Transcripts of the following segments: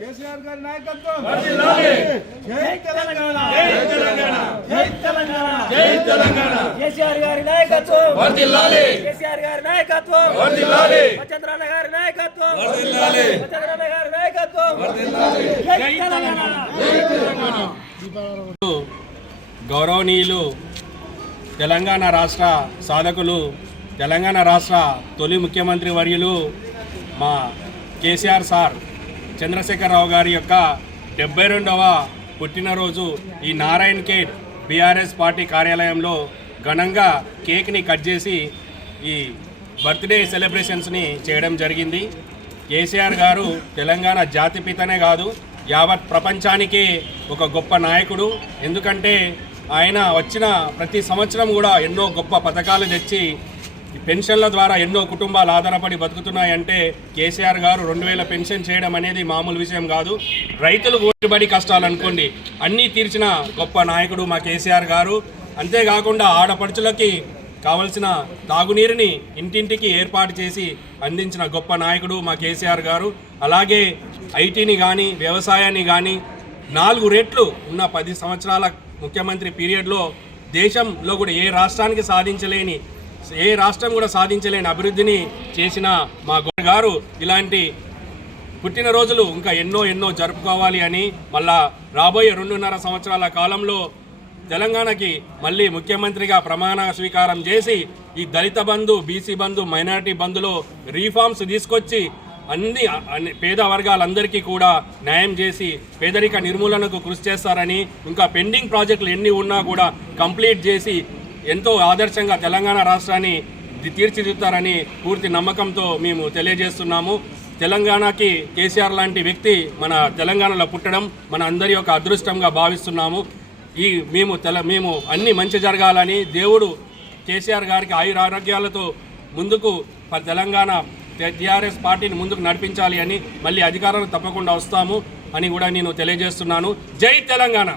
కేసీఆర్ గారి నాయకత్వం వర్ధిల్లాలి. జై తెలంగాణ, జై తెలంగాణ, జై తెలంగాణ, జై తెలంగాణ. కేసీఆర్ గారి నాయకత్వం వర్ధిల్లాలి. కేసీఆర్ గారి నాయకత్వం వర్ధిల్లాలి. చంద్రన్న గారి నాయకత్వం వర్ధిల్లాలి. చంద్రన్న గారి నాయకత్వం వర్ధిల్లాలి. జై తెలంగాణ, జై తెలంగాణ. గౌరవనీయులు తెలంగాణ రాష్ట్ర సాధకులు, తెలంగాణ రాష్ట్ర తొలి ముఖ్యమంత్రి వర్యులు మా కేసీఆర్ సార్ చంద్రశేఖరరావు గారి యొక్క 72వ పుట్టినరోజు ఈ నారాయణ్ ఖేడ్ బీఆర్ఎస్ పార్టీ కార్యాలయంలో ఘనంగా కేక్ని కట్ చేసి ఈ బర్త్డే సెలబ్రేషన్స్ని చేయడం జరిగింది. కేసీఆర్ గారు తెలంగాణ జాతిపితనే కాదు, యావత్ ప్రపంచానికే ఒక గొప్ప నాయకుడు. ఎందుకంటే ఆయన వచ్చిన ప్రతి సంవత్సరం కూడా ఎన్నో గొప్ప పథకాలు తెచ్చి పెన్షన్ల ద్వారా ఎన్నో కుటుంబాలు ఆధారపడి బతుకుతున్నాయంటే కేసీఆర్ గారు 2000 పెన్షన్ చేయడం అనేది మామూలు విషయం కాదు. రైతులు ఓటిబడి కష్టాలు అనుకోండి అన్నీ తీర్చిన గొప్ప నాయకుడు మా కేసీఆర్ గారు. అంతేకాకుండా ఆడపడుచులకి కావలసిన తాగునీరుని ఇంటింటికి ఏర్పాటు చేసి అందించిన గొప్ప నాయకుడు మా కేసీఆర్ గారు. అలాగే ఐటీని కానీ వ్యవసాయాన్ని కానీ 4 రెట్లు ఉన్న 10 సంవత్సరాల ముఖ్యమంత్రి పీరియడ్లో దేశంలో కూడా ఏ రాష్ట్రం కూడా సాధించలేని అభివృద్ధిని చేసిన మా గౌరవ గారు ఇలాంటి పుట్టినరోజులు ఇంకా ఎన్నో జరుపుకోవాలి అని మళ్ళా రాబోయే 2.5 సంవత్సరాల కాలంలో తెలంగాణకి మళ్ళీ ముఖ్యమంత్రిగా ప్రమాణ స్వీకారం చేసి ఈ దళిత బంధు, బీసీ బంధు, మైనారిటీ బంధులో రీఫార్మ్స్ తీసుకొచ్చి అన్ని పేద వర్గాలందరికీ కూడా న్యాయం చేసి పేదరిక నిర్మూలనకు కృషి చేస్తారని, ఇంకా పెండింగ్ ప్రాజెక్టులు ఎన్ని ఉన్నా కూడా కంప్లీట్ చేసి ఎంతో ఆదర్శంగా తెలంగాణ రాష్ట్రాన్ని తీర్చిదిద్దుతారని పూర్తి నమ్మకంతో మేము తెలియజేస్తున్నాము. తెలంగాణకి కేసీఆర్ లాంటి వ్యక్తి మన తెలంగాణలో పుట్టడం మన అందరి యొక్క అదృష్టంగా భావిస్తున్నాము. మేము అన్ని మంచి జరగాలని దేవుడు కేసీఆర్ గారికి ఆయురారోగ్యాలతో ముందుకు తెలంగాణ టీఆర్ఎస్ పార్టీని ముందుకు నడిపించాలి అని, మళ్ళీ అధికారంలో తప్పకుండా వస్తాము అని కూడా నేను తెలియజేస్తున్నాను. జై తెలంగాణ,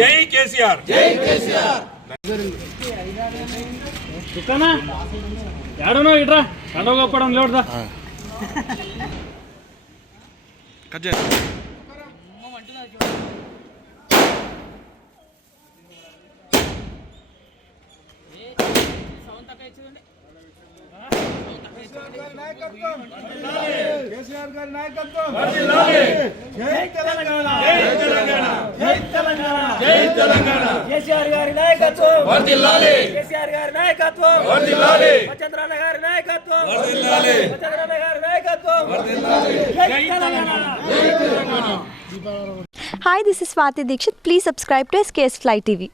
జై కేసీఆర్. ఏడనో ఇట్రా కండవ కప్పడం లేవుదా కేసీఆర్ గారి నాయకత్వం వర్ధిల్లాలి. జై తెలంగాణ, జై తెలంగాణ, జై తెలంగాణ, జై తెలంగాణ. కేసీఆర్ గారి నాయకత్వం వర్ధిల్లాలి. కేసీఆర్ గారి నాయకత్వం వర్ధిల్లాలి. చంద్రన్న గారి నాయకత్వం వర్ధిల్లాలి. చంద్రన్న గారి నాయకత్వం వర్ధిల్లాలి. జై తెలంగాణ, జై Telangana. Hi, this is Swati Dikshit. Please subscribe to SKS Fly TV.